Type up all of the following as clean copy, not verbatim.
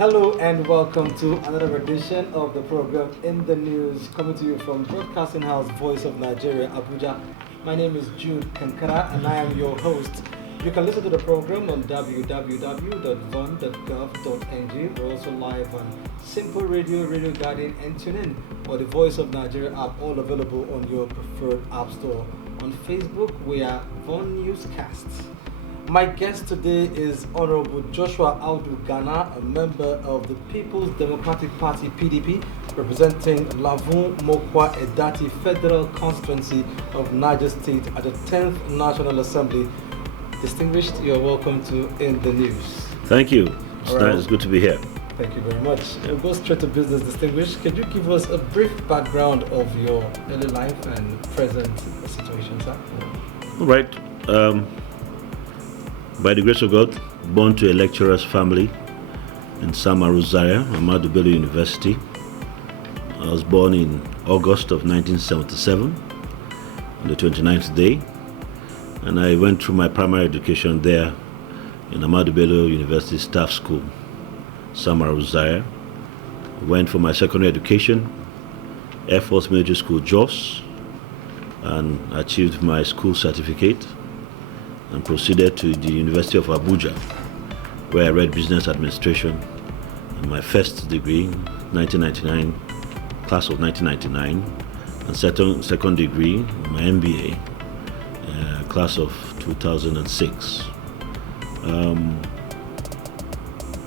Hello and welcome to another edition of the program In the News, coming to you from Broadcasting House, Voice of Nigeria, Abuja. My name is Jude Kankara and I am your host. You can listen to the program on www.von.gov.ng. We're also live on Simple Radio, Radio Guardian, and TuneIn, or the Voice of Nigeria app, all available on your preferred app store. On Facebook, we are Von Newscasts. My guest today is Honorable Joshua Audu Gana, a member of the People's Democratic Party (PDP), representing Lavun, Mokwa, Edati Federal Constituency of Niger State at the 10th National Assembly. Distinguished, you are welcome to In the News. Thank you. It's good to be here. Thank you very much. We'll go straight to business, Distinguished. Could you give us a brief background of your early life and present situation, sir? All right. By the grace of God, born to a lecturer's family in Samaru, Zaria, Audu Gana University. I was born in August of 1977, on the 29th day, and I went through my primary education there in Audu Gana University Staff School, Samaru, Zaria. Went for my secondary education, Air Force Military School, Jos, and achieved my school certificate, and proceeded to the University of Abuja, where I read business administration, and my first degree, 1999, class of 1999, and second degree, my MBA, class of 2006.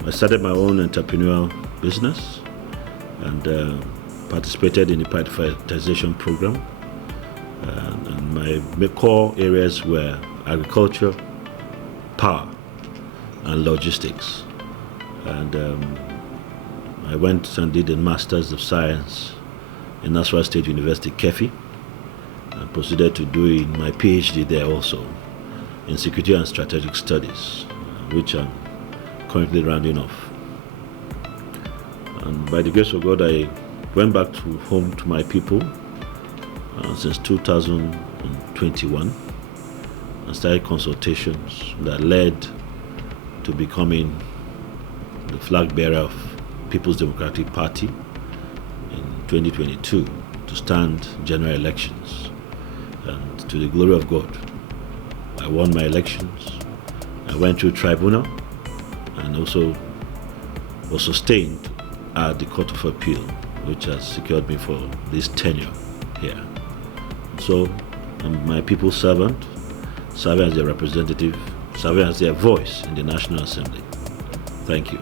I started my own entrepreneurial business and participated in the privatization program, and my core areas were agriculture, power, and logistics. And I went and did a Master's of Science in Nasarawa State University, Kefi, and proceeded to do my PhD there also in Security and Strategic Studies, which I'm currently rounding off. And by the grace of God, I went back home to my people since 2021. And started consultations that led to becoming the flag bearer of People's Democratic Party in 2022 to stand general elections. And to the glory of God, I won my elections. I went through tribunal and also was sustained at the Court of Appeal, which has secured me for this tenure here. So I'm my people's servant, serving as their representative, serving as their voice in the National Assembly. Thank you.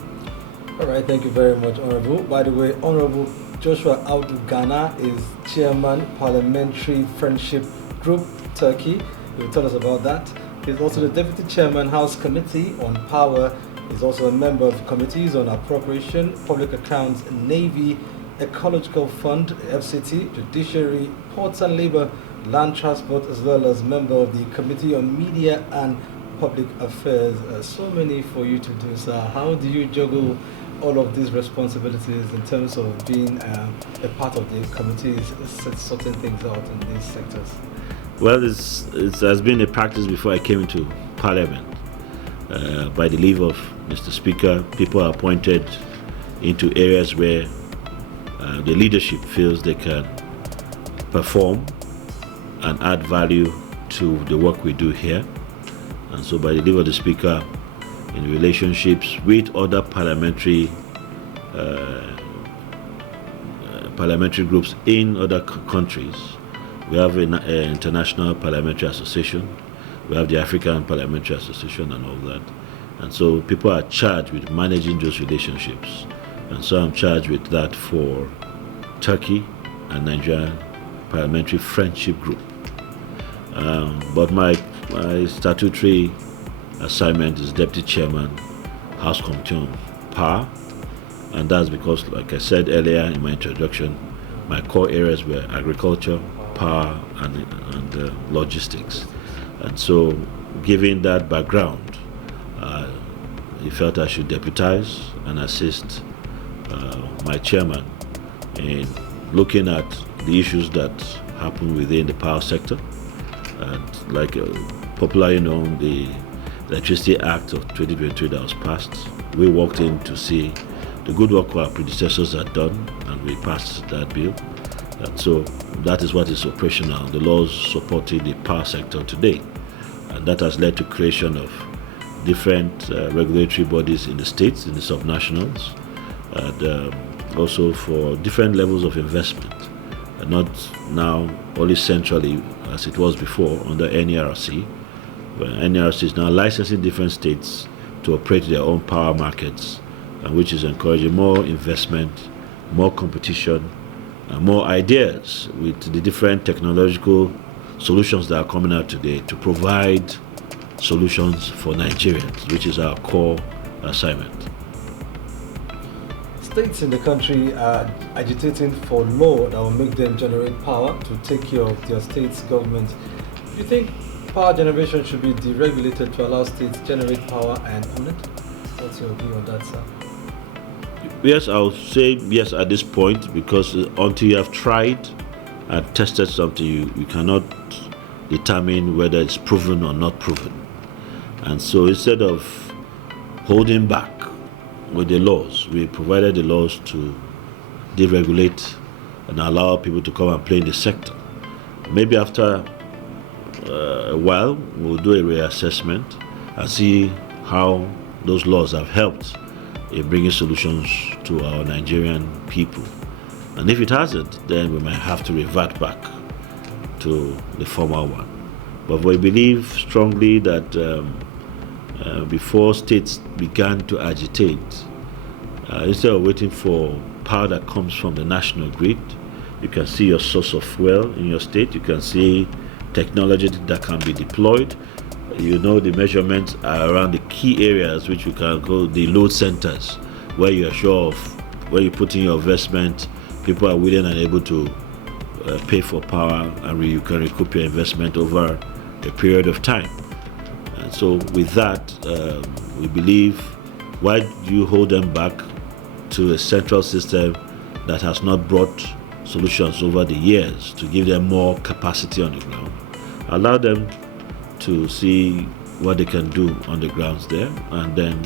All right, thank you very much, Honorable. By the way, Honorable Joshua Audu Gana is Chairman, Parliamentary Friendship Group, Turkey. He will tell us about that. He's also the Deputy Chairman, House Committee on Power. He's also a member of committees on Appropriation, Public Accounts, Navy, Ecological Fund, FCT, Judiciary, Ports and Labor, Land Transport, as well as member of the Committee on Media and Public Affairs. So many for you to do, sir. How do you juggle all of these responsibilities in terms of being a part of the committees, sorting things out in these sectors? Well, it has been a practice before I came into Parliament. By the leave of Mr. Speaker, people are appointed into areas where the leadership feels they can perform and add value to the work we do here. And so by the leave of the Speaker, in relationships with other parliamentary groups in other countries, we have an International Parliamentary Association, we have the African Parliamentary Association and all that. And so people are charged with managing those relationships. And so I'm charged with that for Turkey and Nigeria Parliamentary Friendship Group. But my statutory assignment is Deputy Chairman, House Committee on Power, and that's because, like I said earlier in my introduction, my core areas were agriculture, power, and logistics. And so, given that background, he felt I should deputize and assist my chairman in looking at the issues that happen within the power sector. And like popularly known, the Electricity Act of 2023 that was passed, we walked in to see the the good work our predecessors had done, and we passed that bill. And so that is what is operational, the laws supporting the power sector today. And that has led to creation of different regulatory bodies in the states, in the subnationals, and also for different levels of investment, and not now only centrally as it was before under NERC. But NERC is now licensing different states to operate their own power markets, and which is encouraging more investment, more competition, and more ideas with the different technological solutions that are coming out today to provide solutions for Nigerians, which is our core assignment. States in the country are agitating for law that will make them generate power to take care of their state's government. Do you think power generation should be deregulated to allow states to generate power and own it? What's your view on that, sir? Yes, I'll say yes at this point, because until you have tried and tested something, you cannot determine whether it's proven or not proven. And so instead of holding back with the laws, we provided the laws to deregulate and allow people to come and play in the sector. Maybe after a while, we'll do a reassessment and see how those laws have helped in bringing solutions to our Nigerian people. And if it hasn't, then we might have to revert back to the former one. But we believe strongly that before states began to agitate, instead of waiting for power that comes from the national grid, you can see your source of fuel in your state, you can see technology that can be deployed. You know, the measurements are around the key areas which you can go, the load centers, where you are sure of where you put in your investment, people are willing and able to pay for power, and you can recoup your investment over a period of time. And so with that, we believe, why do you hold them back to a central system that has not brought solutions over the years to give them more capacity on the ground? Allow them to see what they can do on the grounds there, and then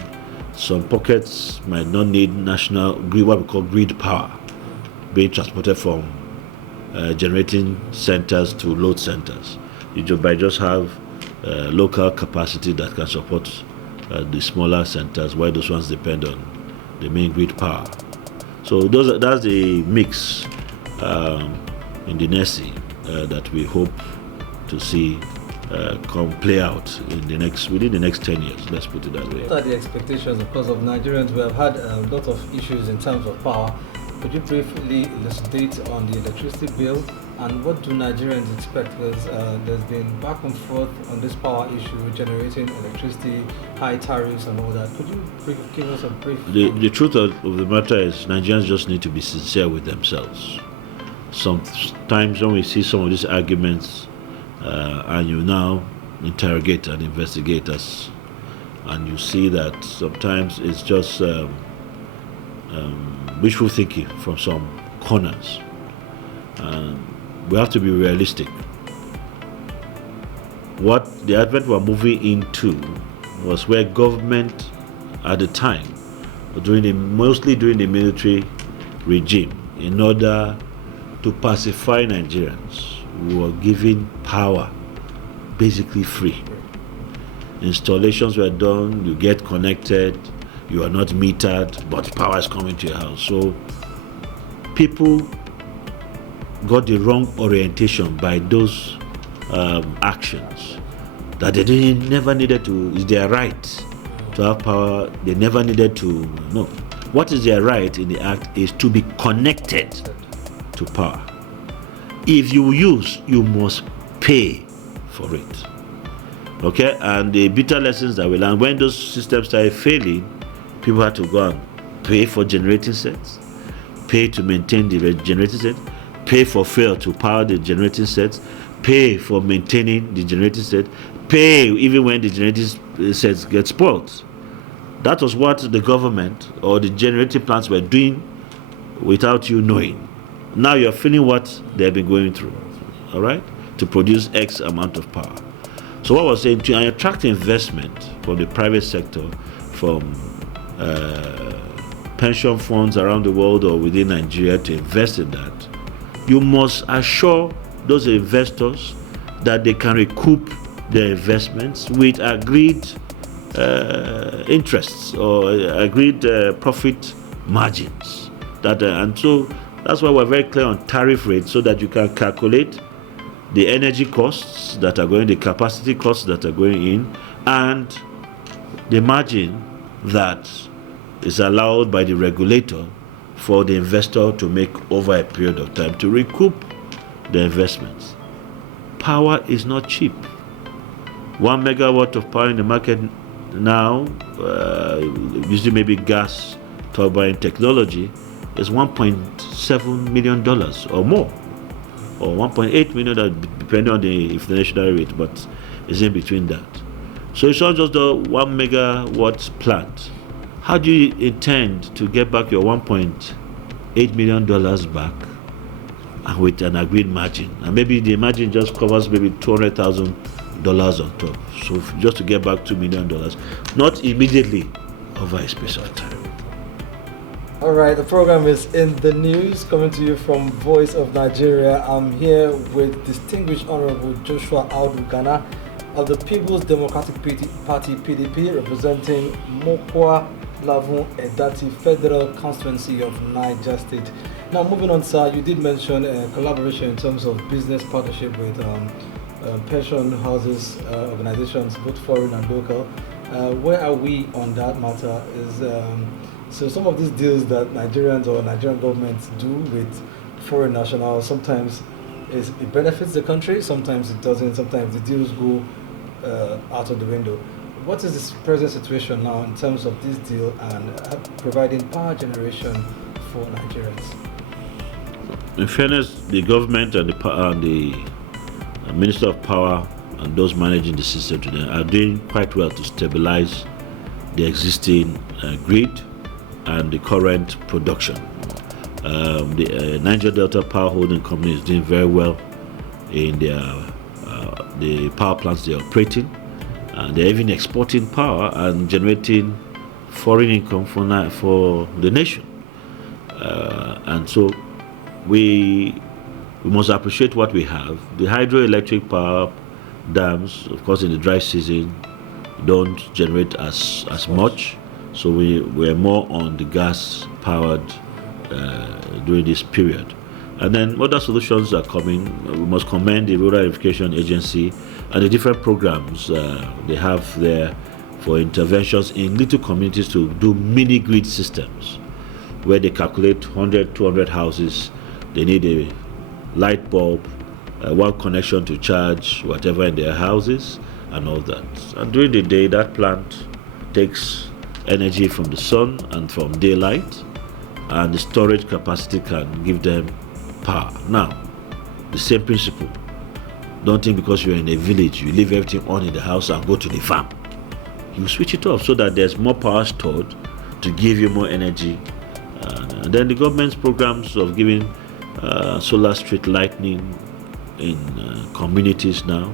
some pockets might not need national grid, what we call grid power, being transported from generating centers to load centers. You might just have local capacity that can support the smaller centers, while those ones depend on the main grid power. So that's the mix in the NERC that we hope to see come play out within the next 10 years. Let's put it that way. What are the expectations? Because of Nigerians, we have had a lot of issues in terms of power. Could you briefly elucidate on the electricity bill, and what do Nigerians expect? Because there's been back and forth on this power issue, generating electricity, high tariffs and all that. Could you give us a brief? The truth of the matter is, Nigerians just need to be sincere with themselves. Sometimes when we see some of these arguments, and you now interrogate and investigate us, and you see that sometimes it's just wishful thinking from some corners. We have to be realistic. What the advent we're moving into was where government at the time, mostly during the military regime, in order to pacify Nigerians, we were giving power basically free. Installations were done, you get connected, you are not metered, but power is coming to your house. So people got the wrong orientation by those actions, that they never needed to, it's their right to have power, they never needed to, no. What is their right in the act is to be connected to power. If you use, you must pay for it. Okay, and the bitter lessons that we learned, when those systems started failing, people had to go and pay for generating sets, pay to maintain the generating set, pay for fuel to power the generating sets, pay for maintaining the generating set, pay even when the generating sets get spoiled. That was what the government or the generating plants were doing without you knowing. Now you're feeling what they've been going through, all right, to produce X amount of power. So what I was saying, to attract investment from the private sector, from pension funds around the world or within Nigeria to invest in that, you must assure those investors that they can recoup their investments with agreed interests or agreed profit margins. And so that's why we're very clear on tariff rates, so that you can calculate the energy costs that are going, the capacity costs that are going in, and the margin that is allowed by the regulator for the investor to make over a period of time to recoup the investments. Power is not cheap. 1 megawatt of power in the market now, using maybe gas turbine technology, is $1.7 million or more, or 1.8 million, depending on the inflationary rate, but it's in between that. So it's not just the 1 megawatt plant. How do you intend to get back your $1.8 million back, and with an agreed margin? And maybe the margin just covers maybe $200,000 on top. So just to get back $2 million, not immediately, over a space of time. All right, the program is In the News, coming to you from Voice of Nigeria. I'm here with Distinguished Honorable Joshua Audu Gana of the People's Democratic Party (PDP), representing Mokwa, Lavun, Edati Federal Constituency of Niger State. Now, moving on, sir, you did mention collaboration in terms of business partnership with pension houses, organizations, both foreign and local. Where are we on that matter? So some of these deals that Nigerians or Nigerian governments do with foreign nationals, sometimes it benefits the country, sometimes it doesn't, sometimes the deals go out of the window. What is this present situation now in terms of this deal and providing power generation for Nigerians? In fairness, the government and the Minister of Power and those managing the system today are doing quite well to stabilize the existing grid and the current production. The Niger Delta Power Holding Company is doing very well in the power plants they're operating. They're even exporting power and generating foreign income for the nation. And so we must appreciate what we have. The hydroelectric power dams, of course, in the dry season, don't generate as much. So we're more on the gas-powered during this period. And then other solutions are coming. We must commend the Rural Electrification Agency and the different programs they have there for interventions in little communities to do mini-grid systems, where they calculate 100, 200 houses. They need a light bulb, one connection to charge whatever in their houses, and all that. And during the day, that plant takes energy from the sun and from daylight, and the storage capacity can give them power. Now, the same principle. Don't think because you're in a village, you leave everything on in the house and go to the farm. You switch it off so that there's more power stored to give you more energy. And then the government's programs of giving solar street lighting in communities now,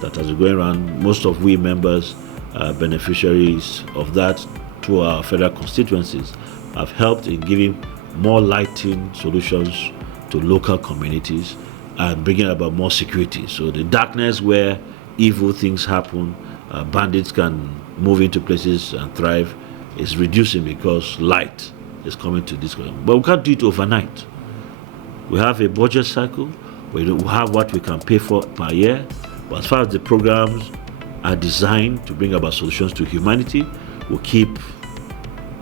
that has been going around. Most of we members are beneficiaries of that to our federal constituencies, have helped in giving more lighting solutions to local communities and bringing about more security. So the darkness where evil things happen, bandits can move into places and thrive, is reducing because light is coming to this. But we can't do it overnight. We have a budget cycle, we have what we can pay for per year, but as far as the programs are designed to bring about solutions to humanity, we'll keep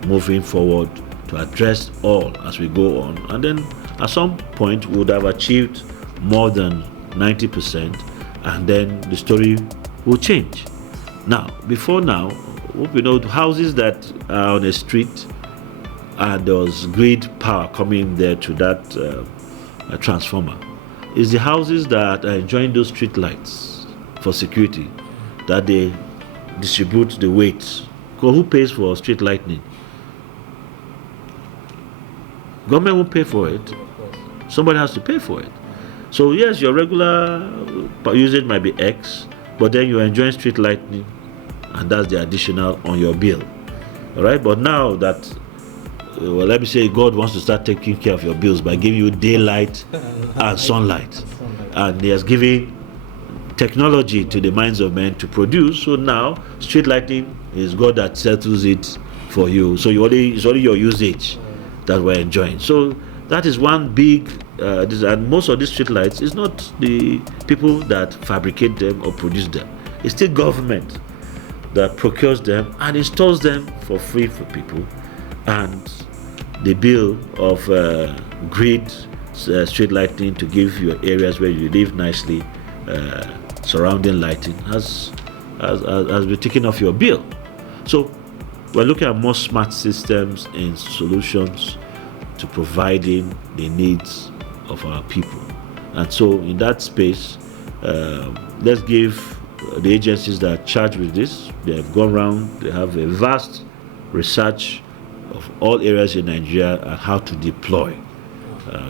moving forward to address all as we go on. And then at some point, we would have achieved more than 90%, and then the story will change. Now, before now, we know houses that are on a street and there was grid power coming there to that transformer, is the houses that are enjoying those street lights for security, that they distribute the weight. Because who pays for street lighting? Government won't pay for it. Somebody has to pay for it. So yes, your regular usage might be X, but then you're enjoying street lighting, and that's the additional on your bill. All right. But now that well, let me say God wants to start taking care of your bills by giving you daylight and sunlight. And He has given technology to the minds of men to produce. So now, street lighting is God that settles it for you. So it's only your usage that we're enjoying. So that is one big, and most of these street lights is not the people that fabricate them or produce them. It's still government that procures them and installs them for free for people. And the bill of grid street lighting to give your areas where you live nicely surrounding lighting has been taken off your bill. So we're looking at more smart systems and solutions to providing the needs of our people. And so in that space, let's give the agencies that are charged with this, they have gone around, they have a vast research of all areas in Nigeria and how to deploy.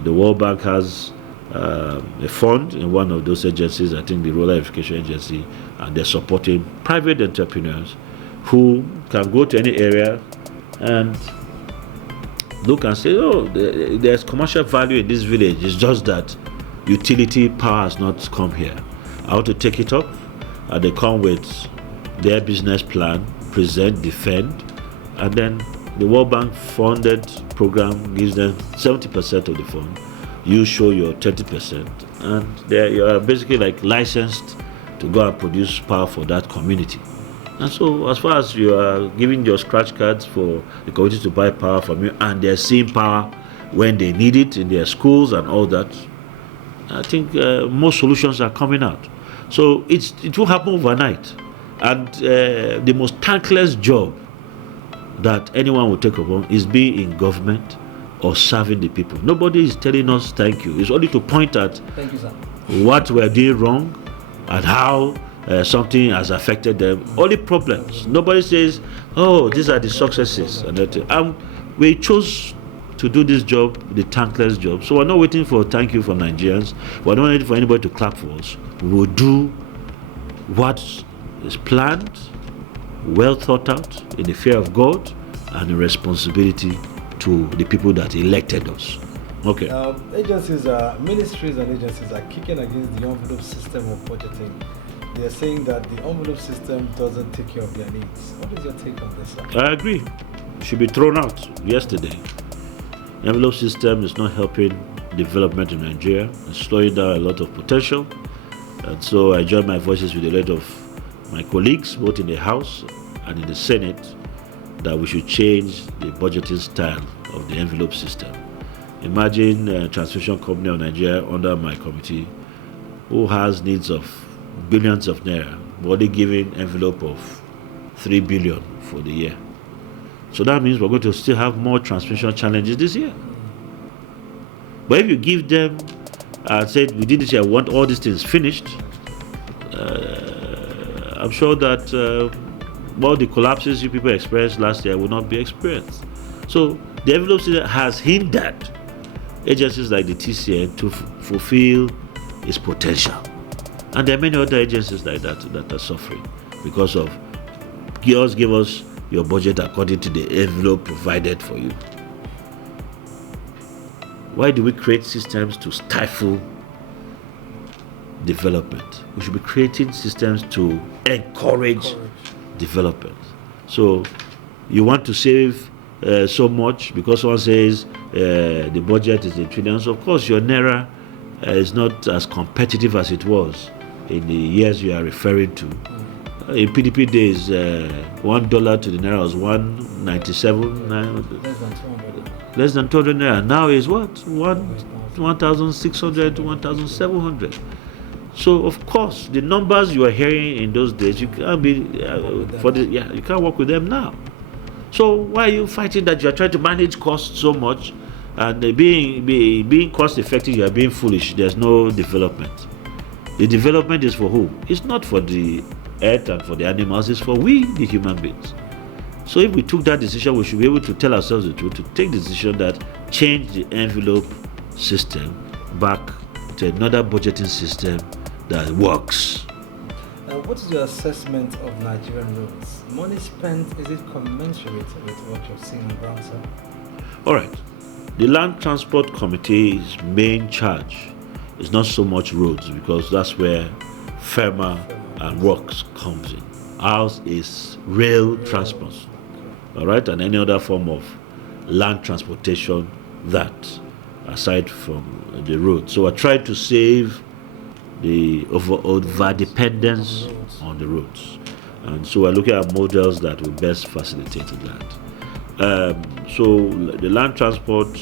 The World Bank has a fund in one of those agencies, I think the Rural Electrification Agency, and they're supporting private entrepreneurs who can go to any area and look and say, oh, there's commercial value in this village. It's just that utility power has not come here. I want to take it up, and they come with their business plan, present, defend, and then the World Bank funded program gives them 70% of the fund. You show your 20%, and you are basically like licensed to go and produce power for that community. And so, as far as you are giving your scratch cards for the community to buy power from you, and they're seeing power when they need it in their schools and all that, I think most solutions are coming out. So it will happen overnight. And the most thankless job that anyone will take upon is being in government or serving the people. Nobody is telling us thank you. It's only to point at thank you, sir, what we're doing wrong and how something has affected them. Only problems. Nobody says, oh, these are the successes. And we chose to do this job, the thankless job. So we're not waiting for thank you from Nigerians. We're not waiting for anybody to clap for us. We will do what is planned, well thought out, in the fear of God and in responsibility to the people that elected us. Okay. Ministries and agencies are kicking against the envelope system of budgeting. They are saying that the envelope system doesn't take care of their needs. What is your take on this, sir? I agree. It should be thrown out yesterday. The envelope system is not helping development in Nigeria. It's slowing down a lot of potential. And so I join my voices with a lot of my colleagues, both in the House and in the Senate, that we should change the budgeting style of the envelope system. Imagine a transmission company of Nigeria under my committee who has needs of billions of naira, only giving envelope of 3 billion for the year. So that means we're going to still have more transmission challenges this year. But if you give them and say, we did this year, I want all these things finished, I'm sure that all the collapses you people experienced last year will not be experienced. So the envelope system has hindered agencies like the TCN to fulfill its potential. And there are many other agencies like that that are suffering because of just give us your budget according to the envelope provided for you. Why do we create systems to stifle development? We should be creating systems to encourage development. So you want to save so much because someone says the budget is in trillions. Of course, your naira is not as competitive as it was in the years you are referring to. In PDP days, $1 to the naira was 197. Less than 200 naira. Now is what? 1,600 to 1,700. So of course, the numbers you are hearing in those days, you can't be you can't work with them now. So why are you fighting that you are trying to manage costs so much, and being cost effective, you are being foolish? There's no development. The development is for who? It's not for the earth and for the animals. It's for we, the human beings. So if we took that decision, we should be able to tell ourselves the truth, to take the decision that change the envelope system back to another budgeting system that works. What is your assessment of Nigerian roads? Money spent, is it commensurate with what you're seeing in ground, sir? All right. The Land Transport Committee's main charge is not so much roads, because that's where FEMA and works comes in. Ours is rail transport, all right, and any other form of land transportation that, aside from the road. So I tried to save the over dependence on the roads, and so we're looking at models that will best facilitate that. So the land transport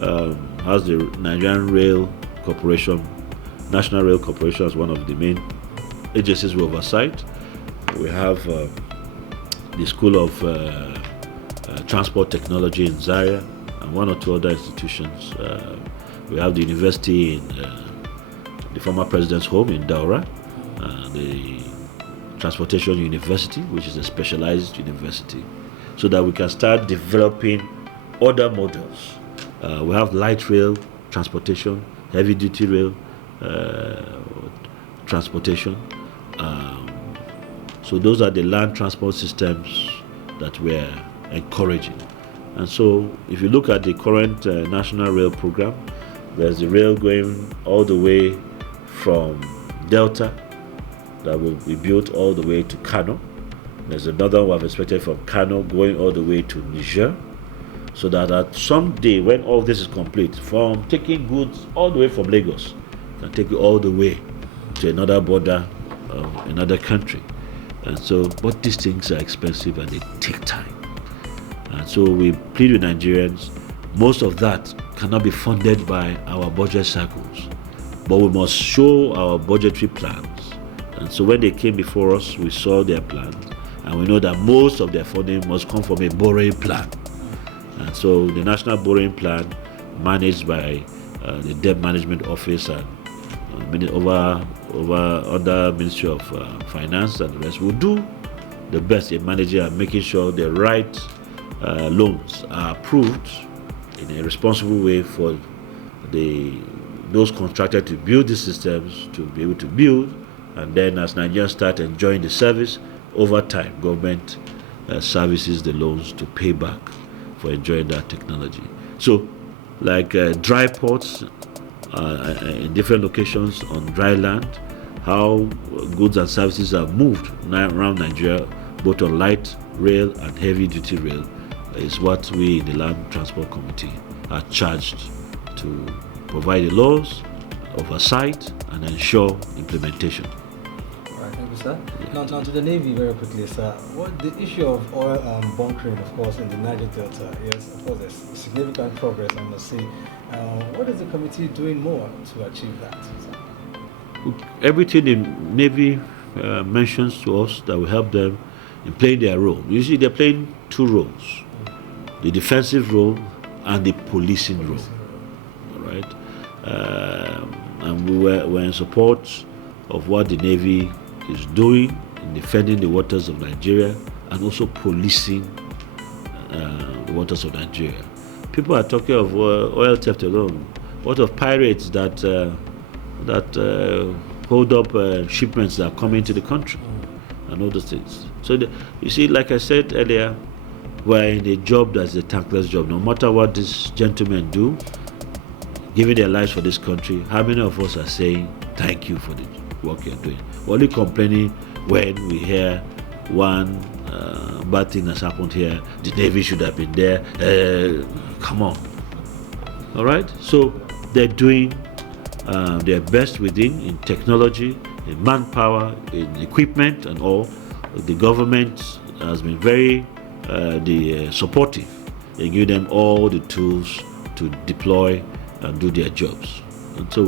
has the Nigerian Rail Corporation, National Rail Corporation, as one of the main agencies we oversight. We have the School of Transport Technology in Zaria and one or two other institutions. We have the university in the former president's home in Daura, the Transportation University, which is a specialized university, so that we can start developing other models. We have light rail transportation, heavy duty rail transportation. So those are the land transport systems that we're encouraging. And so if you look at the current national rail program, there's the rail going all the way from Delta that will be built all the way to Kano. There's another one I've expected from Kano going all the way to Niger, so that at some day when all this is complete, from taking goods all the way from Lagos, can take it all the way to another border of another country. And so, but these things are expensive and they take time. And so we plead with Nigerians, most of that cannot be funded by our budget cycles, but we must show our budgetary plans. And so when they came before us, we saw their plans, and we know that most of their funding must come from a borrowing plan. And so the National Borrowing Plan, managed by the Debt Management Office and under Ministry of Finance and the rest, will do the best in managing and making sure the right loans are approved in a responsible way for those contracted to build the systems to be able to build, and then as Nigerians start enjoying the service, over time government services the loans to pay back for enjoying that technology. So like dry ports in different locations on dry land, how goods and services are moved around Nigeria, both on light rail and heavy duty rail, is what we in the Land Transport Committee are charged to provide the laws, oversight, and ensure implementation. All right, thank you, sir. Now to the Navy very quickly, sir. What the issue of oil bunkering, of course, in the Niger Delta? Yes, of course, there's significant progress, I must say. What is the committee doing more to achieve that, sir? Everything the Navy mentions to us that will help them in playing their role. Usually they're playing two roles, the defensive role and the policing role. All right, and we're in support of what the Navy is doing in defending the waters of Nigeria and also policing the waters of Nigeria. People are talking of oil theft alone. What of pirates that hold up shipments that are coming to the country and all those things? So you see, like I said earlier, we're in a job that's a thankless job. No matter what these gentlemen do, giving their lives for this country, how many of us are saying thank you for the work you're doing? We're only complaining when we hear one bad thing has happened here. The Navy should have been there. Come on. All right? So they're doing their best in technology, in manpower, in equipment and all. The government has been very supportive and give them all the tools to deploy and do their jobs. And so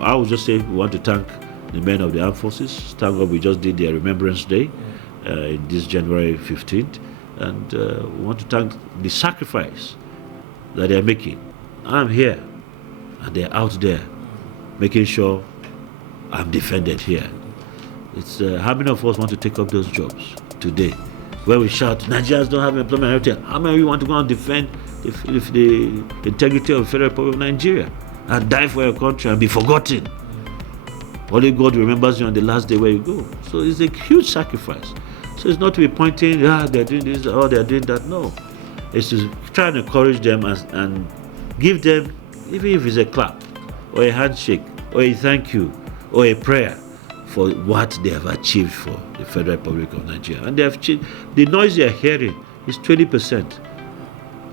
I would just say we want to thank the men of the armed forces. Thank God we just did their Remembrance Day in this January 15th. And we want to thank the sacrifice that they're making. I'm here and they're out there making sure I'm defended here. It's how many of us want to take up those jobs today? Where we shout, Nigerians don't have employment and everything. How many of you want to go and defend if the integrity of the Federal Republic of Nigeria and die for your country and be forgotten? Only God remembers you on the last day where you go. So it's a huge sacrifice. So it's not to be pointing, they're doing this or they're doing that. No. is to try and encourage them and give them, even if it's a clap, or a handshake, or a thank you, or a prayer for what they have achieved for the Federal Republic of Nigeria. And they have achieved, the noise they are hearing is 20%.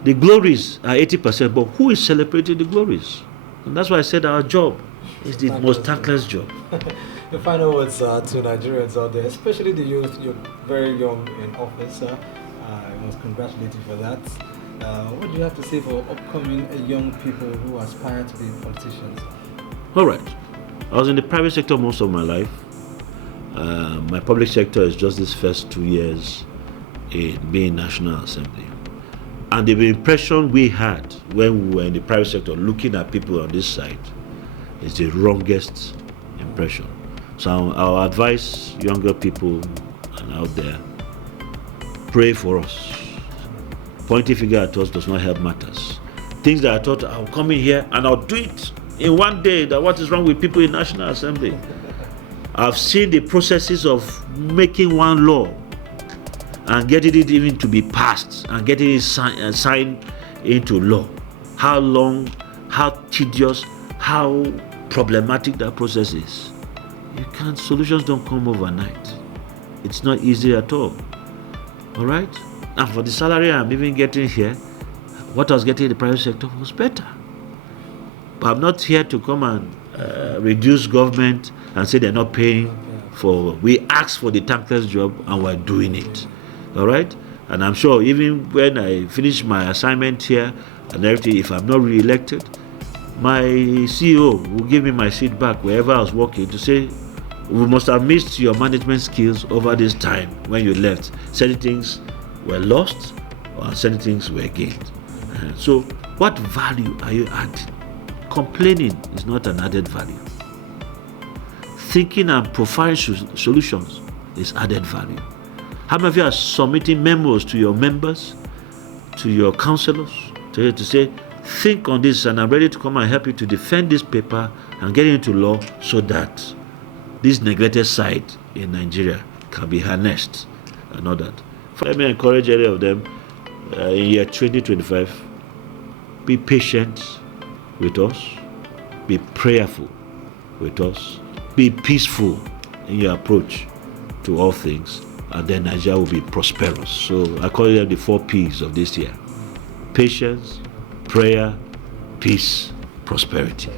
The glories are 80%, but who is celebrating the glories? And that's why I said our job is the most thankless job. The final words to Nigerians out there, especially the youth. You're very young in office. I must congratulate you for that. What do you have to say for upcoming young people who aspire to be politicians? All right. I was in the private sector most of my life. My public sector is just these first 2 years in being National Assembly. And the impression we had when we were in the private sector looking at people on this side is the wrongest impression. So our advice, younger people and out there, pray for us. Pointing finger at us does not help matters. Things that I thought I'll come in here and I'll do it in one day, that what is wrong with people in National Assembly. I've seen the processes of making one law and getting it even to be passed and getting it signed into law. How long, how tedious, how problematic that process is. Solutions don't come overnight. It's not easy at all. All right? And for the salary I'm even getting here, what I was getting in the private sector was better. But I'm not here to come and reduce government and say they're not paying for. We asked for the thankless job and we're doing it. All right? And I'm sure even when I finish my assignment here and everything, if I'm not re-elected, my CEO will give me my seat back wherever I was working to say, we must have missed your management skills over this time when you left. Certain things were lost or certain things were gained. So what value are you adding? Complaining is not an added value. Thinking and providing solutions is added value. How many of you are submitting memos to your members, to your councillors, to say, think on this and I'm ready to come and help you to defend this paper and get it into law so that this neglected site in Nigeria can be harnessed and all that. Let me encourage any of them in year 2025, be patient with us, be prayerful with us, be peaceful in your approach to all things, and then Nigeria will be prosperous. So I call them the 4 P's of this year: patience, prayer, peace, prosperity.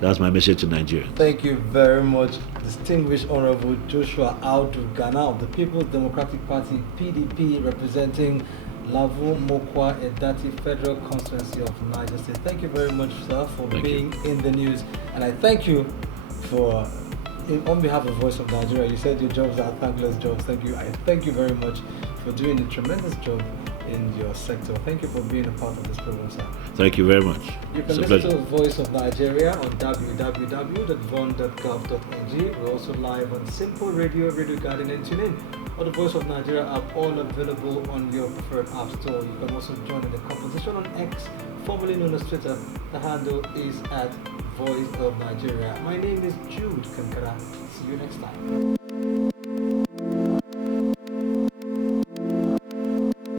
That's my message to Nigeria. Thank you very much, distinguished Honorable Joshua Audu Gana of the People's Democratic Party, PDP, representing Lavun, Mokwa, Edati Federal Constituency of Niger State. Thank you very much, sir, for being in the news. And I thank you for, on behalf of Voice of Nigeria, you said your jobs are thankless jobs. Thank you. I thank you very much for doing a tremendous job in your sector. Thank you for being a part of this program, sir. Thank you very much. You can listen to Voice of Nigeria on www.von.gov.ng. We're also live on Simple Radio, Radio Garden, and TuneIn. Or the Voice of Nigeria app, all available on your preferred app store. You can also join in the conversation on X, formerly known as Twitter. The handle is at Voice of Nigeria. My name is Jude Kankara. See you next time.